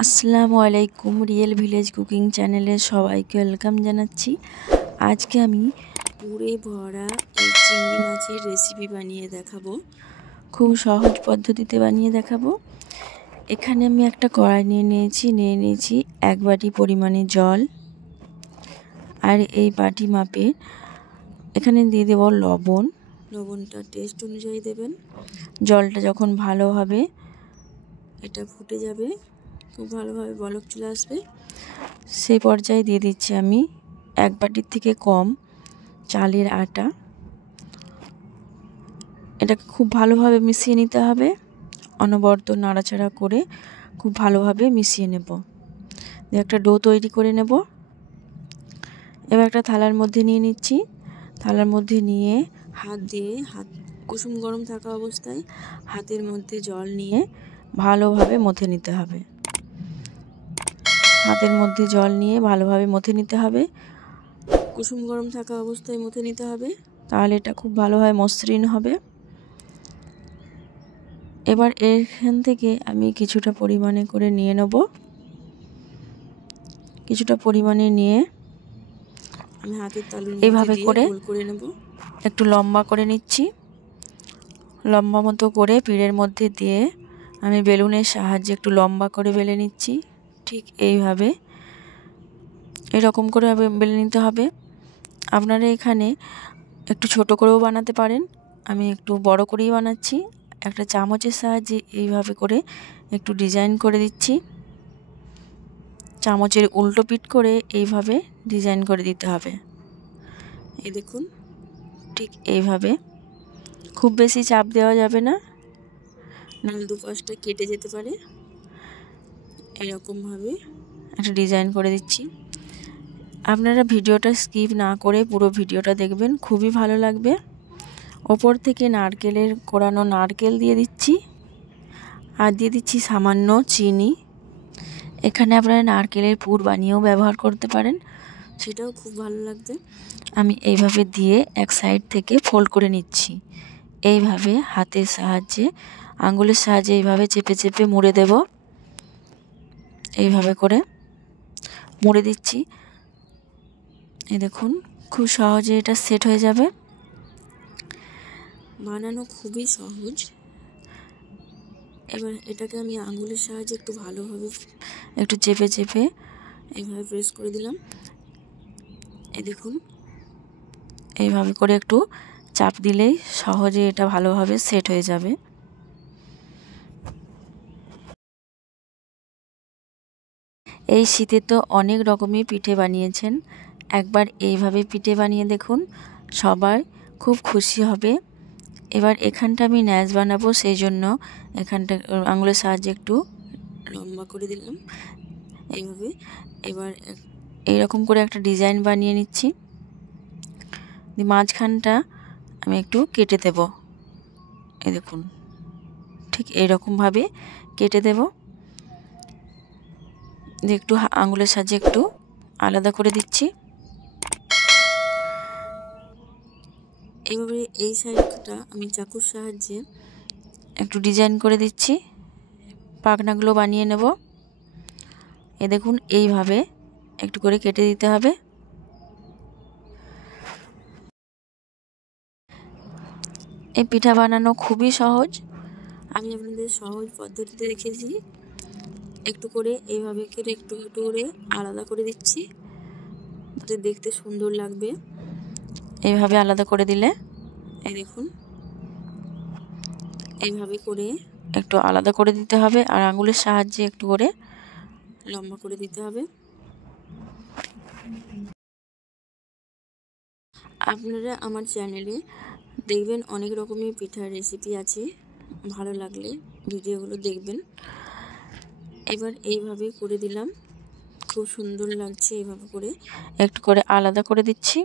আসসালামু আলাইকুম, real village cooking চ্যানেলে সবাইকে ওয়েলকাম জানাচ্ছি। আজকে আমি পুরে ভরা এই চিংড়ি মাছের রেসিপি বানিয়ে দেখাবো। খুব সহজ পদ্ধতিতে বানিয়ে দেখাবো। এখানে আমি একটা কড়াই নিয়ে নিয়েছি 1 বাটি পরিমাণে জল, আর এই বাটি মাপে এখানে দিয়ে দেব লবণ। লবণটা টেস্ট অনুযায়ী দেবেন। জলটা যখন ভালোভাবে এটা ফুটে যাবে, খুব ভালোভাবে বলক চলে আসবে, সেই পর্যায়ে দিয়ে দিচ্ছি আমি 1 বাটির থেকে কম চালের আটা। এটাকে খুব ভালোভাবে মিশিয়ে নিতে হবে। অনবরত নাড়াচাড়া করে খুব ভালোভাবে মিশিয়ে নেব। একটা ডো তৈরি করে নেব। এবার একটা থালার মধ্যে নিয়ে নিচ্ছি। থালার মধ্যে নিয়ে হাত কুসুম গরম থাকা অবস্থায় হাতের মধ্যে জল নিয়ে ভালোভাবে মথে নিতে হবে। হাতের মধ্যে জল নিয়ে ভালোভাবে মথে নিতে হবে। কুসুম গরম থাকা অবস্থায় মথে নিতে হবে, তাহলে এটা খুব ভালোভাবে মসৃণ হবে। এবার এখান থেকে আমি কিছুটা পরিমাণে করে নিয়ে নেব। কিছুটা পরিমাণে নিয়ে আমি হাতের তালুর মধ্যে এইভাবে করে গোল করে নেব। একটু লম্বা করে নিচ্ছি। লম্বা মতো করে পিঁড়ের মধ্যে দিয়ে আমি বেলুনের সাহায্যে একটু লম্বা করে বেলে নিচ্ছি। ঠিক এইভাবে এরকম করে বেলে নিতে হবে। আপনারা এখানে একটু ছোট করেও বানাতে পারেন, আমি একটু বড় করেই বানাচ্ছি। একটা চামচের সাহায্যে এইভাবে করে একটু ডিজাইন করে দিচ্ছি। চামচের উল্টো পিঠ করে এইভাবে ডিজাইন করে দিতে হবে। এই দেখুন, ঠিক এইভাবে। খুব বেশি চাপ দেওয়া যাবে না, নাহলে দুপাশটা কেটে যেতে পারে। এরকমভাবে একটা ডিজাইন করে দিচ্ছি। আপনারা ভিডিওটা স্কিপ না করে পুরো ভিডিওটা দেখবেন, খুবই ভালো লাগবে। ওপর থেকে কোড়ানো নারকেল দিয়ে দিচ্ছি, আর দিয়ে দিচ্ছি সামান্য চিনি। এখানে আপনারা নারকেলের পুর বানিয়েও ব্যবহার করতে পারেন, সেটাও খুব ভালো লাগবে। আমি এইভাবে দিয়ে এক সাইড থেকে ফোল্ড করে নিচ্ছি। এইভাবে হাতের সাহায্যে, আঙ্গুলের সাহায্যে এইভাবে চেপে চেপে মুড়ে দেব। এইভাবে করে মুড়ে দিচ্ছি। এই দেখুন, খুব সহজে এটা সেট হয়ে যাবে। বানানো খুবই সহজ। এবার এটাকে আমি আঙ্গুলের সাহায্যে একটু ভালোভাবে একটু চেপে চেপে এইভাবে প্রেস করে দিলাম। এই দেখুন, এইভাবে করে একটু চাপ দিলেই সহজে এটা ভালোভাবে সেট হয়ে যাবে। এই শীতে তো অনেক রকমের পিঠে বানিয়েছেন, একবার এইভাবে পিঠে বানিয়ে দেখুন, সবাই খুব খুশি হবে। এবার এখানটা আমি ন্যাচ বানাবো, সেই জন্য এখানটা আঙুলের সাহায্যে একটু লম্বা করে দিলাম এইভাবে। এবার এইরকম করে একটা ডিজাইন বানিয়ে নিচ্ছি। মাঝখানটা আমি একটু কেটে দেব। এই দেখুন, ঠিক এইরকমভাবে কেটে দেব। একটু আঙুলের সাহায্যে একটু আলাদা করে দিচ্ছি। এইভাবে এই সাইডটা আমি চাকুর সাহায্যে একটু ডিজাইন করে দিচ্ছি। পাখনাগুলো বানিয়ে নেব। এ দেখুন, এইভাবে একটু করে কেটে দিতে হবে। এই পিঠা বানানো খুবই সহজ, আমি আপনাদের সহজ পদ্ধতিতে রেখেছি। একটু করে এইভাবে করে একটু একটু করে আলাদা করে দিচ্ছি, যাতে দেখতে সুন্দর লাগবে। এইভাবে আলাদা করে দিলে, এই দেখুন, এইভাবে করে একটু আলাদা করে দিতে হবে, আর আঙুলের সাহায্যে একটু করে লম্বা করে দিতে হবে। আপনারা আমার চ্যানেলে দেখবেন অনেক রকমের পিঠার রেসিপি আছে, ভালো লাগলে ভিডিওগুলো দেখবেন। এবার এইভাবে করে দিলাম, খুব সুন্দর লাগছে। এইভাবে করে একটু করে আলাদা করে দিচ্ছি।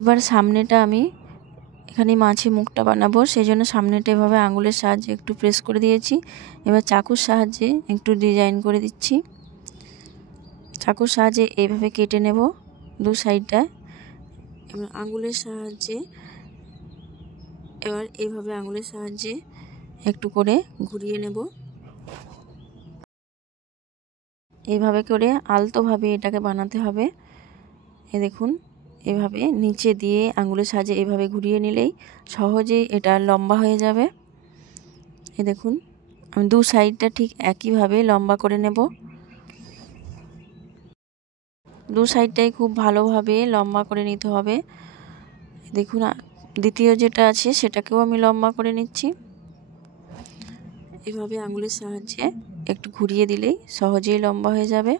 এবার সামনেটা আমি এখানে মাছের মুখটা বানাবো, সেই জন্য সামনেটা এভাবে আঙুলের সাহায্যে একটু প্রেস করে দিয়েছি। এবার চাকুর সাহায্যে একটু ডিজাইন করে দিচ্ছি। চাকুর সাহায্যে এইভাবে কেটে নেব দু সাইডটা। এবার আঙুলের সাহায্যে এইভাবে আঙুলের সাহায্যে একটু করে ঘুরিয়ে নেব। এইভাবে করে আলতোভাবে এটাকে বানাতে হবে। দেখুন এভাবে নিচে দিয়ে আঙুলের সাহায্যে এভাবে ঘুরিয়ে নিলেই সহজেই এটা লম্বা হয়ে যাবে। দেখুন আমি দু সাইডটা ঠিক একইভাবে লম্বা করে নেব। দু সাইডটাই খুব ভালোভাবে লম্বা করে নিতে হবে। দেখুন দ্বিতীয় যেটা আছে সেটাকেও আমি লম্বা করে নিচ্ছি। এভাবে আঙুলের সাহায্যে একটু ঘুরিয়ে দিলেই সহজেই লম্বা হয়ে যাবে।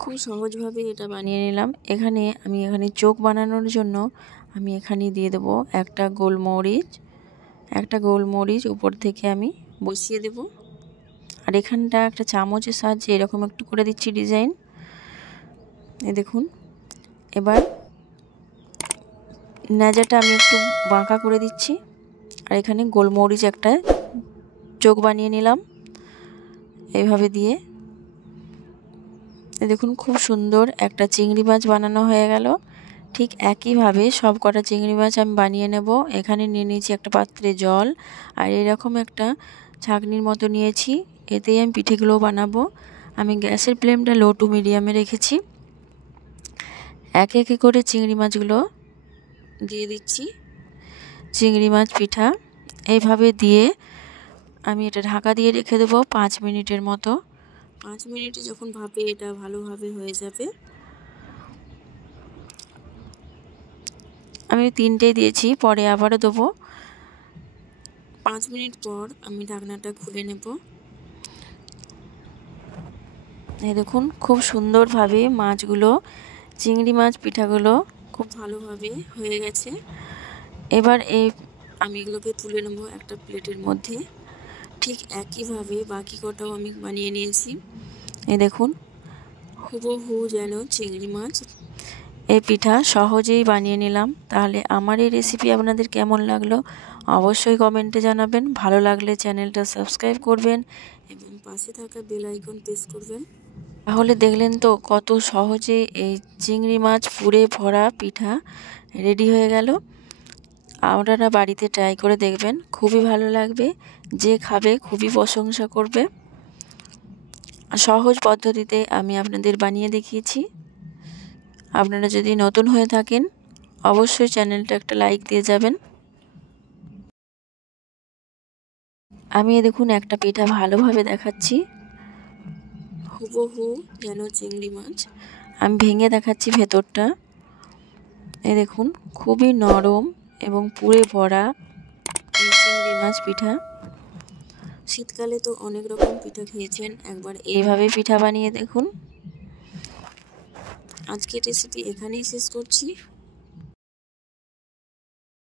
খুব সহজভাবে এটা বানিয়ে নিলাম। এখানে চোখ বানানোর জন্য আমি এখানে দিয়ে দেব একটা গোলমরিচ উপর থেকে আমি বসিয়ে দেব। আর এখানটা একটা চামচের সাহায্যে এরকম একটু করে দিচ্ছি ডিজাইন। দেখুন এবার নেজাটা আমি একটু বাঁকা করে দিচ্ছি। আর এখানে গোলমরিচ একটা চোখ বানিয়ে নিলাম এইভাবে দিয়ে। দেখুন খুব সুন্দর একটা চিংড়ি মাছ বানানো হয়ে গেল। ঠিক একইভাবে সব কটা চিংড়ি মাছ আমি বানিয়ে নেব। এখানে নিয়ে নিয়েছি একটা পাত্রে জল, আর এরকম একটা ছাঁকনির মতো নিয়েছি, এতেই আমি পিঠেগুলো বানাবো। আমি গ্যাসের ফ্লেমটা লো টু মিডিয়ামে রেখেছি। একে একে করে চিংড়ি মাছগুলো দিয়ে দিচ্ছি। চিংড়ি মাছ পিঠা এইভাবে দিয়ে আমি এটা ঢাকা দিয়ে রেখে দেবো 5 মিনিটের মতো। 5 মিনিটে যখন ভাপে এটা ভালোভাবে হয়ে যাবে। আমি 3টেই দিয়েছি, পরে আবারও দেবো। 5 মিনিট পর আমি ঢাকনাটা খুলে নেব। এই দেখুন খুব সুন্দরভাবে চিংড়ি মাছ পিঠাগুলো খুব ভালোভাবে হয়ে গেছে। এবার আমি এগুলোকে তুলে নেব একটা প্লেটের মধ্যে। ঠিক একইভাবে বাকি কটাও আমি বানিয়ে নিয়েছি। এই দেখুন হুবহু যেন চিংড়ি মাছ। এই পিঠা সহজেই বানিয়ে নিলাম। তাহলে আমার এই রেসিপি আপনাদের কেমন লাগলো অবশ্যই কমেন্টে জানাবেন। ভালো লাগলে চ্যানেলটা সাবস্ক্রাইব করবেন এবং পাশে থাকা বেল আইকন প্রেস করবেন। তাহলে দেখলেন তো কত সহজে এই চিংড়ি মাছ পুরে ভরা পিঠা রেডি হয়ে গেল। আপনারা বাড়িতে ট্রাই করে দেখবেন, খুবই ভালো লাগবে। যে খাবে খুবই প্রশংসা করবে। সহজ পদ্ধতিতে আমি আপনাদের বানিয়ে দেখিয়েছি। আপনারা যদি নতুন হয়ে থাকেন অবশ্যই চ্যানেলটা একটা লাইক দিয়ে যাবেন। আমি দেখুন একটা পিঠা ভালোভাবে দেখাচ্ছি, হুবহু যেন চিংড়ি মাছ। আমি ভেঙে দেখাচ্ছি ভেতরটা। এই দেখুন খুবই নরম এবং পুরে ভরা এই চিংড়ি মাছ পিঠা। শীতকালে তো অনেক রকম পিঠা খেয়েছেন, একবার এইভাবে পিঠা বানিয়ে দেখুন। আজকের রেসিপি এখানেই শেষ করছি।